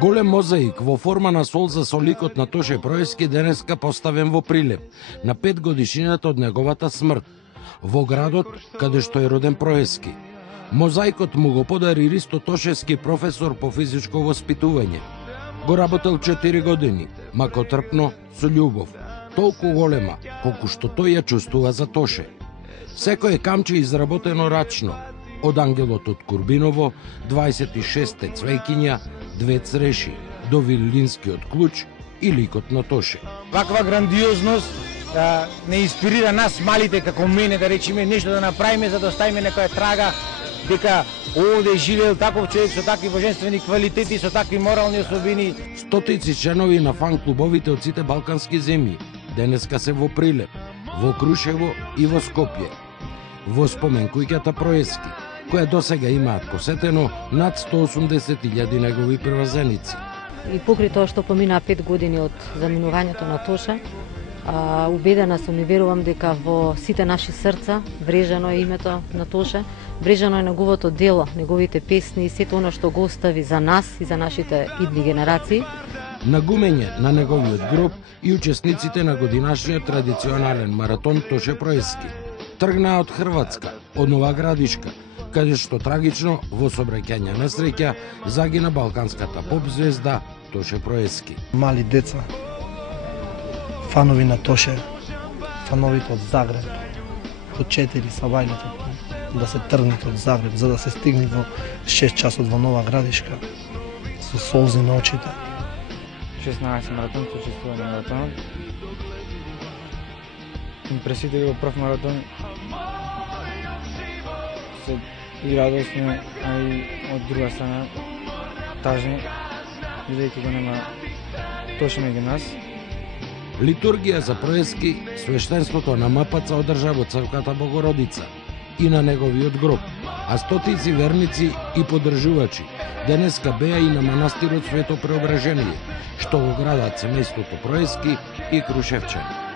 Голем мозаик во форма на солза со ликот на Тоше Проески денеска поставен во Прилеп, на 5 годишнината од неговата смрт, во градот каде што е роден Проески. Мозаикот му го подари Ристо Тошевски, професор по физичко воспитување. Го работел 4 години, мако трпно, со љубов, толку голема, колку што тој ја чувствува за Тоше. Секој камче изработено рачно, од ангелот од Курбиново, 26 цвејкиња, 2 цреши, до вилинскиот клуч и ликот на Тоше. Ваква грандиозност не инспирира нас малите како мене да речеме нешто да направиме за да оставиме некоја трага дека овде живеел таков човек со такви божествени квалитети, со такви морални особини. Стотици членови на фан клубовите од сите балкански земји денеска се во Прилеп, во Крушево и во Скопје. Во спомен куќата Проески, која досега имаат посетено над 180.000 негови приврзеници. И покри тоа што помина 5 години од заминувањето на Тоша, убедена сум и верувам дека во сите наши срца врежано е името на Тоша, врежано е неговото дело, неговите песни и сето оно што го остави за нас и за нашите идни генерации. На гумење на неговиот гроб и учесниците на годинашниот традиционален маратон Тоше Проески тргнаа од Хрватска, од Нова Градишка, каде што трагично во сообраќајна несреќа загина балканската поп звезда Тоше Проески. Мали деца, фанови на Тоше, фановите од Загреб, по 4 сабајлето да се тргнете од Загреб, за да се стигне во 6 часот во Нова Градишка, со солзи на очите. 16 маратон, учествува на маратонот. Импресите во прв маратон се и радосни, а и од друга страна тажни, бидејќи го нема Тоше меѓу нас. Литургија за Проески свештенството на МПЦ одржа во Црквата Богородица и на неговиот гроб, а стотици верници и поддржувачи денеска беа и на манастирот Свето Преображение, што го градат семејството Проески и Крушевчани.